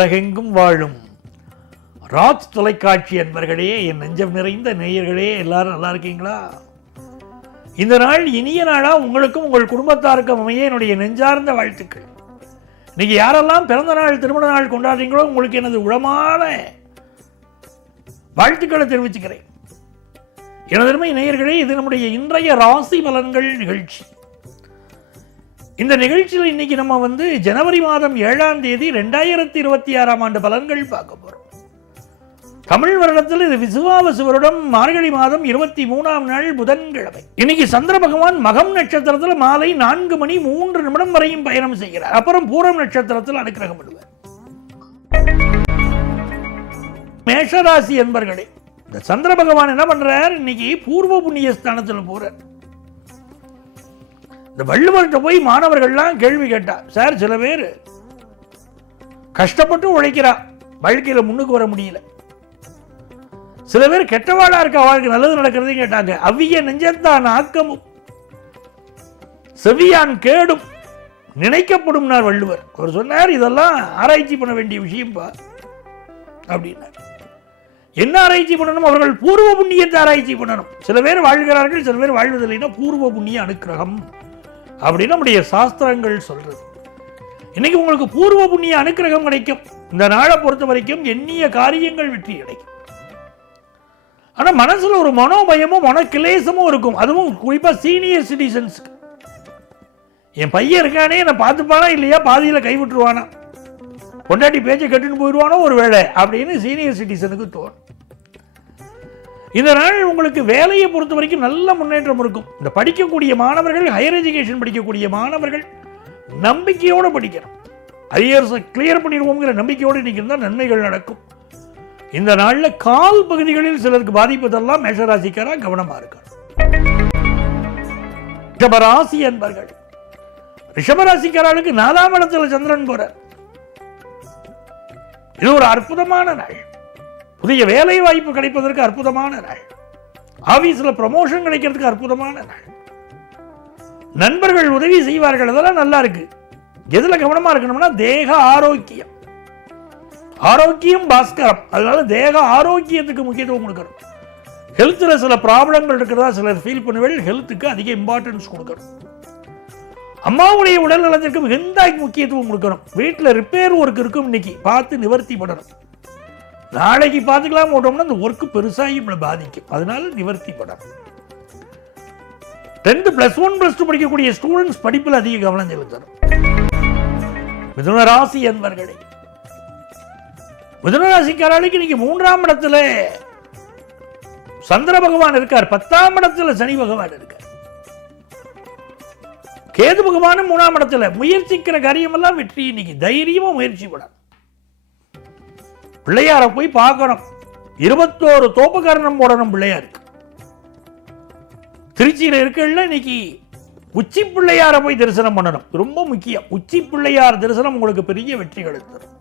உலகெங்கும் வாழும் ராஜ் தொலைக்காட்சி அன்பர்களே, என் நெஞ்சம் நிறைந்த நேயர்களே, எல்லாரும் நல்லா இருக்கீங்களா? இந்த நாள் இனிய நாளா உங்களுக்கும் உங்கள் குடும்பத்தாருக்கும் அமைய என்னுடைய நெஞ்சார்ந்த வாழ்த்துக்கள். இன்னைக்கு யாரெல்லாம் பிறந்த நாள் திருமண நாள் கொண்டாடுறீங்களோ உங்களுக்கு எனது உளமான வாழ்த்துக்களை தெரிவிச்சுக்கிறேன். எனது அருமை நேயர்களே, இது நம்முடைய இன்றைய ராசி பலன்கள் நிகழ்ச்சி. இந்த நிகழ்ச்சியில் இன்னைக்கு நம்ம ஜனவரி மாதம் 7ஆம் தேதி 2026ஆம் ஆண்டு பலன்கள் பார்க்க போறோம். தமிழ் வருடத்தில் இது விசுவாவசு வருடம் மார்கழி மாதம் 23ஆம் நாள் புதன்கிழமை. இன்னைக்கு சந்திர பகவான் மகம் நட்சத்திரத்தில் மாலை 4:03 வரையும் பயணம் செய்கிறார். அப்புறம் பூரம் நட்சத்திரத்தில் அனுக்கிரகம் பண்ணுவார். மேஷராசி என்பர்களே, இந்த சந்திர பகவான் என்ன பண்றார்? இன்னைக்கு பூர்வ புண்ணிய ஸ்தானத்தில் போறார். இந்த வள்ளுவர்கிட்ட போய் மாணவர்கள்லாம் கேள்வி கேட்டா, சார் சில பேர் கஷ்டப்பட்டு உழைக்கிறா, வாழ்க்கையில முன்னுக்கு வர முடியல. சில பேர் கெட்டவாளா இருக்க, அவளுக்கு நல்லது நடக்கிறதையும் கேட்டாங்க. அவ்விய நெஞ்சத்தான் ஆக்கமும் செவியான் கேடும் நினைக்கப்படும் வள்ளுவர். அவர் சொன்னார், இதெல்லாம் ஆராய்ச்சி பண்ண வேண்டிய விஷயம் பா அப்படின்னார். என்ன ஆராய்ச்சி பண்ணணும்? அவர்கள் பூர்வ புண்ணியத்தை ஆராய்ச்சி பண்ணணும். சில பேர் வாழ்கிறார்கள், சில பேர் வாழ்வதில்லைன்னா பூர்வ புண்ணிய அனுக்கிரகம் அப்படின்னு நம்முடைய சாஸ்திரங்கள் சொல்றது. இன்னைக்கு உங்களுக்கு பூர்வ புண்ணிய அனுக்கிரகம் கிடைக்கும். இந்த நாளை பொறுத்த வரைக்கும் எண்ணிய காரியங்கள் வெற்றி கிடைக்கும். ஆனா மனசுல ஒரு மனோபயமும் மனக்கிலேசமும் இருக்கும். அதுவும் குறிப்பா சீனியர் சிட்டிசன்ஸ்க்கு. என் பையன் இருக்கானே, நான் பார்த்துப்பானா இல்லையா, பாதியில கைவிட்டுருவானா, பொண்டாட்டி பேச்சை கட்டுன்னு போயிடுவானோ ஒரு வேளை அப்படின்னு சீனியர் சிட்டிசனுக்கு தோணும். இந்த நாள் உங்களுக்கு வேலையை பொறுத்த வரைக்கும் நல்ல முன்னேற்றம் இருக்கும். இந்த படிக்கக்கூடிய மாணவர்கள், ஹையர் எஜுகேஷன் படிக்கக்கூடிய மாணவர்கள் நம்பிக்கையோடு படிக்கணும். அரியர்ஸை கிளியர் பண்ணிடுவோங்கிற நம்பிக்கையோடு இன்னைக்கு இருந்தால் நன்மைகள் நடக்கும். இந்த நாளில் கால் பகுதிகளில் சிலருக்கு பாதிப்பதெல்லாம் மேஷராசிக்காரா கவனமா இருக்கணும். ரிஷபராசி என்பர்கள், ரிஷபராசிக்காரர்களுக்கு 4ஆம் இடத்துல சந்திரன் போறார். இது ஒரு அற்புதமான நாள். புதிய வேலை வாய்ப்பு கிடைப்பதற்கு அற்புதமான நாள். ஆபீஸ்ல ப்ரமோஷன் கிடைக்கிறதுக்கு அற்புதமான நாள். நண்பர்கள் உதவி செய்வார்கள், அதெல்லாம் நல்லா இருக்கு. எதுல கவனமா இருக்கணும்னா தேக ஆரோக்கியம். ஆரோக்கியம் பாஸ்கரம். அதனால தேக ஆரோக்கியத்துக்கு முக்கியத்துவம் கொடுக்கணும். ஹெல்த்ல சில ப்ராப்ளங்கள் இருக்கிறதா சிலர் ஃபீல் பண்ணுவீர்கள். ஹெல்த்துக்கு அதிக இம்பார்ட்டன்ஸ் கொடுக்கணும். அம்மாவுடைய உடல் நலத்திற்கு மிகுந்த முக்கியத்துவம் கொடுக்கணும். வீட்டில் ரிப்பேர் ஒர்க் இருக்கும், இன்னைக்கு பார்த்து நிவர்த்தி பண்ணணும். நாளைக்கு பார்த்துக்கலாம் போட்டோம்னா அந்த ஒர்க்கு பெருசாகி நம்மளை பாதிக்கும். அதனால நிவர்த்தி பண்ணணும். 10th +1 +2 படிக்கக்கூடிய ஸ்டூடெண்ட்ஸ் படிப்பில் அதிக கவனம் செலுத்தணும். மிதுன ராசி என்பர்களே, மிதுன ராசிக்காரர்களுக்கு இன்னைக்கு 3ஆம் இடத்துல சந்திர பகவான் இருக்கார். 10ஆம் இடத்துல சனி பகவான் இருக்கார். கேது பகவானும் 3ஆம் இடத்துல. முயற்சிக்கிற காரியமெல்லாம் வெற்றி. இன்னைக்கு தைரியமா முயற்சி பண்ணணும். பிள்ளையார போய் பார்க்கணும். 21 தோப்புக்காரணம் போடணும் பிள்ளையாருக்கு. திருச்சியில் இருக்கல இன்னைக்கு உச்சி பிள்ளையார போய் தரிசனம் பண்ணணும். ரொம்ப முக்கியம். உச்சி பிள்ளையார் தரிசனம் உங்களுக்கு பெரிய வெற்றிகளை தரும்.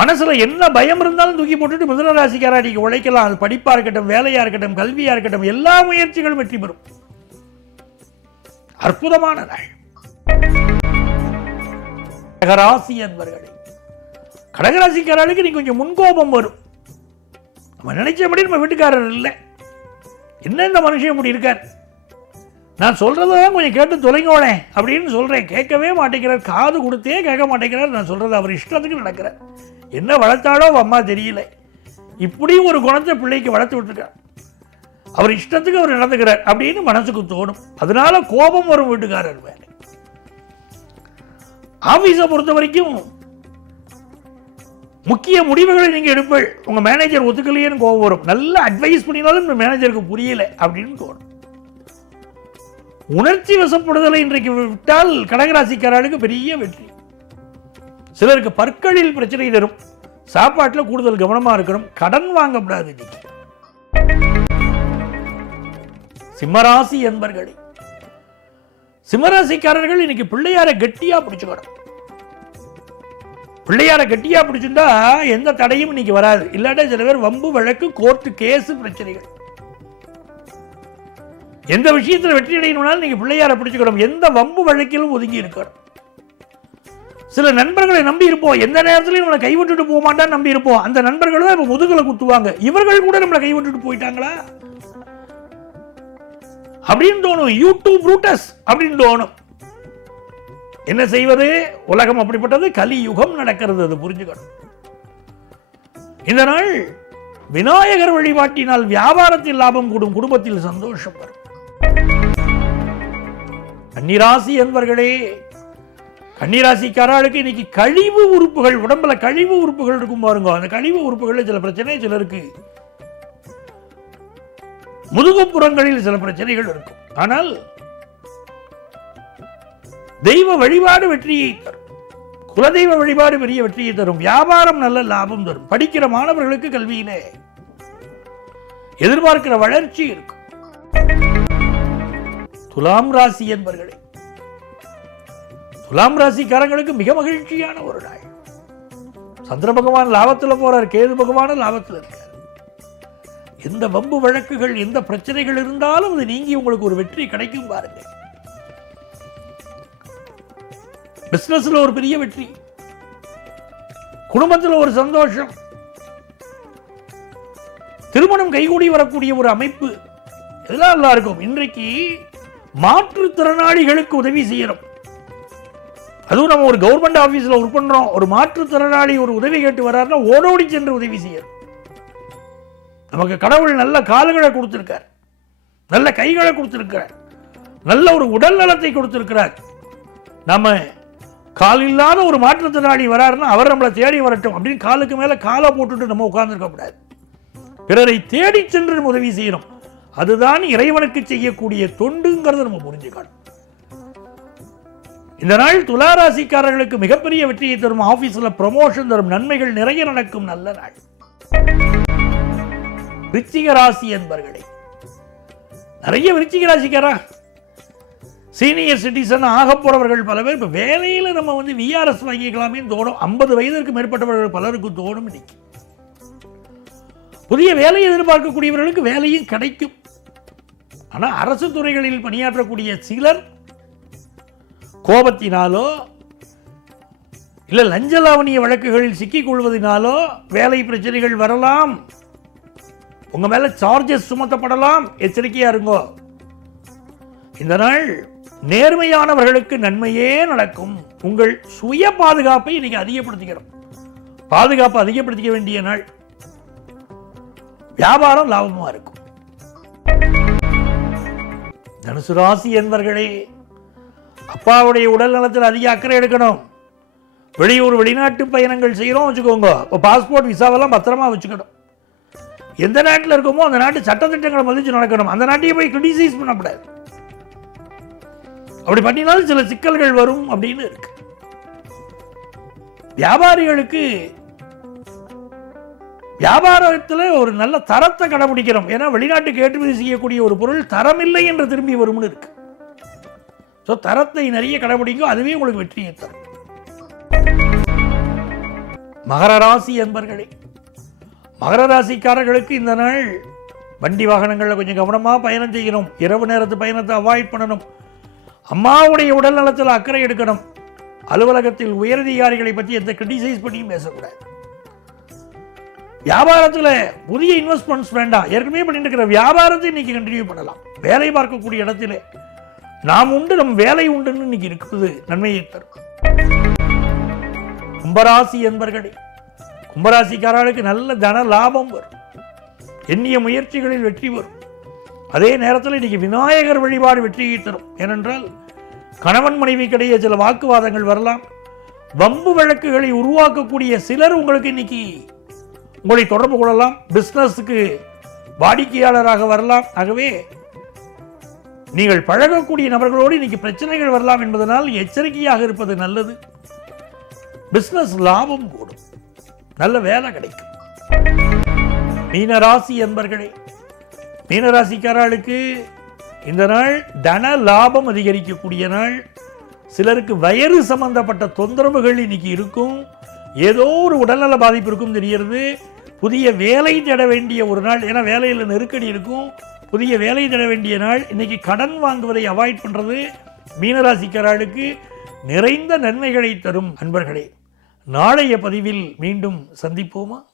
மனசுல என்ன பயம் இருந்தாலும் தூக்கி போட்டுட்டு மிதுன ராசிக்காரா நீங்க உழைக்கலாம். அது படிப்பா இருக்கட்டும், வேலையா இருக்கட்டும், கல்வியா இருக்கட்டும், எல்லா முயற்சிகளும் வெற்றி பெறும். அற்புதமான நாள். கடகராசி என்பர்களே, கடகராசிக்காரர்களுக்கு நீங்க கொஞ்சம் முன்கோபம் வரும். நம்ம நினைச்சபடி நம்ம வீட்டுக்காரர் இல்லை. என்ன இந்த மனுஷன் இப்படி இருக்கார், நான் சொல்றதான் கொஞ்சம் கேட்டு தொலைங்கோனே அப்படின்னு சொல்றேன். கேட்கவே மாட்டேங்கிறார். காது கொடுத்தே கேட்க மாட்டேங்கிறார். நான் சொல்றது அவர் இஷ்டத்துக்கு நடக்கிறார். என்ன வளர்த்தாலோ அம்மா தெரியல. இப்படி ஒரு குணத்தை பிள்ளைக்கு வளர்த்து விட்டுருக்கார். அவர் இஷ்டத்துக்கு அவர் நடந்துக்கிறார் அப்படின்னு மனசுக்கு தோணும். அதனால கோபம் வரும் வீட்டுக்காரர் மேல. ஆபீஸை பொறுத்த வரைக்கும் முக்கிய முடிவுகளை நீங்க எடுப்பீர்கள். உங்க மேனேஜர் ஒத்துக்கலையேன்னு கோபம் வரும். நல்ல அட்வைஸ் பண்ணினாலும் இந்த மேனேஜருக்கு புரியல அப்படின்னு தோணும். உணர்ச்சி வசப்படுதலை இன்றைக்கு விட்டால் கடகராசிக்காரர்களுக்கு பெரிய வெற்றி. சிலருக்கு பற்களில் பிரச்சனை தரும். சாப்பாட்டில் கூடுதல் கவனமா இருக்கணும். கடன் வாங்கப்படாது. சிம்மராசி என்பர்களே, சிம்மராசிக்காரர்கள் இன்னைக்கு பிள்ளையார கட்டியா பிடிச்சுக்கணும். பிள்ளையார கட்டியா பிடிச்சுட்டா எந்த தடையும் இன்னைக்கு வராது. இல்லாட்டா சில பேர் வம்பு வழக்கு, கோர்ட்டு கேஸ் பிரச்சனைகள். எந்த விஷயத்தில் வெற்றி அடையணும்னாலும் நீங்க பிள்ளையார பிடிச்சுக்கணும். எந்த வம்பு வழக்கிலும் ஒதுங்கி இருக்கணும். சில நண்பர்களை நம்பி இருப்போம், எந்த நேரத்திலையும் நம்மளை கைவிட்டுட்டு போக மாட்டான்னு நம்பி இருப்போம். அந்த நண்பர்கள் தான் இப்ப முதுகுல குத்துவாங்க. இவர்கள் கூட நம்மளை கைவிட்டுட்டு போயிட்டாங்களா அப்படின்னு தோணும். யூடியூப் ரூட்டஸ் அப்படின்னு தோணும். என்ன செய்வது? உலகம் அப்படிப்பட்டது, கலியுகம் நடக்கிறது, அது புரிஞ்சுக்கணும். இந்த நாள் விநாயகர் வழிபாட்டினால் வியாபாரத்தில் லாபம் கூடும், குடும்பத்தில் சந்தோஷம் வரும். கன்னிராசி என்பர்களே, கன்னிராசிக்காரர்களுக்கு இன்னைக்கு கழிவு உறுப்புகள், உடம்புல கழிவு உறுப்புகள் இருக்கும் பாருங்க. அந்த கழிவு உறுப்புகள் சில பிரச்சனை, சிலருக்கு முதுகுப்புறங்களில் சில பிரச்சனைகள் இருக்கும். ஆனால் தெய்வ வழிபாடு வெற்றியை தரும். குலதெய்வ வழிபாடு பெரிய வெற்றியை தரும். வியாபாரம் நல்ல லாபம் தரும். படிக்கிற மாணவர்களுக்கு கல்வியிலே எதிர்பார்க்கிற வளர்ச்சி இருக்கும். துலாம் ராசி என்பர்களே, துலாம் ராசிக்காரங்களுக்கு மிக மகிழ்ச்சியான ஒரு நாள். சந்திர பகவான் லாபத்தில் போறார், கேது பகவான் லாபத்தில் இருக்கார். எந்த வம்பு வழக்குகள், எந்த பிரச்சனைகள் இருந்தாலும் அது நீங்கி உங்களுக்கு ஒரு வெற்றி கிடைக்கும் பாருங்க. பிசினஸ்ல ஒரு பெரிய வெற்றி, குடும்பத்தில் ஒரு சந்தோஷம், திருமணம் கைகூடி வரக்கூடிய ஒரு அமைப்பு, இதெல்லாம் நல்லா இருக்கும். இன்றைக்கு மாற்றுத்திறனாளிகளுக்கு உதவி செய்யணும். அதுவும் நம்ம ஒரு கவர்மெண்ட் ஆபீஸ்ல ஒர்க் பண்றோம், ஒரு மாற்றுத்திறனாளி ஒரு உதவி கேட்டு வர்றாருன்னா ஓடோடி சென்று உதவி செய்யணும். நமக்கு கடவுள் நல்ல கால்களை கொடுத்திருக்கார், நல்ல கைகளை கொடுத்திருக்கிறார், நல்ல ஒரு உடல் நலத்தை கொடுத்திருக்கிறார். நம்ம கால் இல்லாத ஒரு மாற்றுத்திறனாளி வராருன்னா அவர் நம்மளை தேடி வரட்டும் அப்படின்னு காலுக்கு மேல காலை போட்டுட்டு நம்ம உட்கார்ந்துருக்க கூடாது. பிறரை தேடி சென்று நம்ம உதவி செய்யணும். அதுதான் இறைவனுக்கு செய்யக்கூடிய தொண்டுங்கிறத நம்ம புரிஞ்சுக்கணும். இந்த நாள் துளாராசிக்காரர்களுக்கு மிகப்பெரிய வெற்றியை தரும். ஆபீஸ்ல ப்ரமோஷன் தரும், நன்மைகள் நிறைய நடக்கும் நல்ல நாள். விருச்சிக ராசி என்பர்களே, நிறைய விருச்சிக ராசிக்காரா சீனியர் சிட்டிசன் ஆக போறவர்கள் பல பேர் இப்ப வேலையில நம்ம விஆர்எஸ் வாங்கிக்கலாமே தோணும். 50 வயதிற்கு மேற்பட்டவர்கள் பலருக்கு தோணும். இன்னைக்கு புதிய வேலையை எதிர்பார்க்கக்கூடியவர்களுக்கு வேலையும் கிடைக்கும். ஆனா அரசு துறைகளில் பணியாற்றக்கூடிய சிலர் கோபத்தினாலோ இல்ல லஞ்ச லாவணிய வழக்குகளில் சிக்கிக் கொள்வதனாலோ வேலை பிரச்சனைகள் வரலாம். உங்க மேல சார்ஜஸ் சுமத்தப்படலாம். எச்சரிக்கையா இருங்கோ. இந்த நாள் நேர்மையானவர்களுக்கு நன்மையே நடக்கும். உங்கள் சுய பாதுகாப்பை இன்னைக்கு அதிகப்படுத்திக்கிறோம். பாதுகாப்பை அதிகப்படுத்திக்க வேண்டிய நாள். வியாபாரம் லாபமா இருக்கும். தனுசு ராசி என்பர்களே, அப்பாவுடைய உடல் நலத்தில் அதிக அக்கறை எடுக்கணும். வெளியூர் வெளிநாட்டு பயணங்கள் செய்யறோம் வச்சுக்கோங்க, பாஸ்போர்ட் விசாவெல்லாம் பத்திரமா வச்சுக்கணும். எந்த நாட்டில் இருக்கோமோ அந்த நாட்டு சட்டத்திட்டங்களை மதிச்சு நடக்கணும். அந்த நாட்டையே போய் கிரிட்டிசைஸ் பண்ணக்கூடாது. அப்படி பண்ணினாலும் சில சிக்கல்கள் வரும் அப்படின்னு இருக்கு. வியாபாரிகளுக்கு வியாபாரத்தில் ஒரு நல்ல தரத்தை கடைபிடிக்கிறோம். ஏன்னா வெளிநாட்டுக்கு ஏற்றுமதி செய்யக்கூடிய ஒரு பொருள் தரமில்லை என்று திரும்பி வரும்னு இருக்கு. ஸோ தரத்தை நிறைய கடைபிடிங்க, அதுவே உங்களுக்கு வெற்றியை தரும். மகர ராசி என்பர்களே, மகர ராசிக்காரர்களுக்கு இந்த நாள் வண்டி வாகனங்களில் கொஞ்சம் கவனமாக பயணம் செய்யணும். இரவு நேரத்து பயணத்தை அவாய்ட் பண்ணணும். அம்மாவுடைய உடல் நலத்தில் அக்கறை எடுக்கணும். அலுவலகத்தில் உயரதிகாரிகளை பற்றி எந்த கிரிட்டிசைஸ் பண்ணியும் பேசக்கூடாது. வியாபாரத்தில் புதிய இன்வெஸ்ட்மெண்ட்ஸ் வேண்டாம். ஏற்கனவே பண்ணிட்டு இருக்கிற வியாபாரத்தை இன்னைக்கு கண்டினியூ பண்ணலாம். வேலை பார்க்கக்கூடிய இடத்திலே நாம் உண்டு, நம் வேலை உண்டுன்னு இன்னைக்கு இருக்குது, நன்மையை தரும். கும்பராசி என்பர்களே, கும்பராசிக்காரர்களுக்கு நல்ல தன லாபம் வரும். எண்ணிய முயற்சிகளில் வெற்றி வரும். அதே நேரத்தில் இன்னைக்கு விநாயகர் வழிபாடு வெற்றியை தரும். ஏனென்றால் கணவன் மனைவிக்கிடையே சில வாக்குவாதங்கள் வரலாம். வம்பு வழக்குகளை உருவாக்கக்கூடிய சிலர் உங்களுக்கு இன்னைக்கு உங்களை தொடர்பு கொள்ளலாம். பிசினஸுக்கு வாடிக்கையாளராக வரலாம். ஆகவே நீங்கள் பழகக்கூடிய நபர்களோடு இன்னைக்கு பிரச்சனைகள் வரலாம் என்பதனால் எச்சரிக்கையாக இருப்பது நல்லது. பிசினஸ் லாபம் கூடும், நல்ல வேலை கிடைக்கும். மீனராசி என்பர்களே, மீனராசிக்காரர்களுக்கு இந்த நாள் தன லாபம் அதிகரிக்கக்கூடிய நாள். சிலருக்கு வயிறு சம்பந்தப்பட்ட தொந்தரவுகள் இன்னைக்கு இருக்கும். ஏதோ ஒரு உடல்நல பாதிப்பு இருக்கும் தெரிகிறது. புதிய வேலை தேட வேண்டிய ஒரு நாள். ஏன்னா வேலையில் நெருக்கடி இருக்கும். புதிய வேலை தேட வேண்டிய நாள். இன்னைக்கு கடன் வாங்குவதை அவாய்ட் பண்றது மீனராசிக்காரர்களுக்கு நிறைந்த நன்மைகளை தரும் அன்பர்களே. நாளைய பதிவில் மீண்டும் சந்திப்போமா?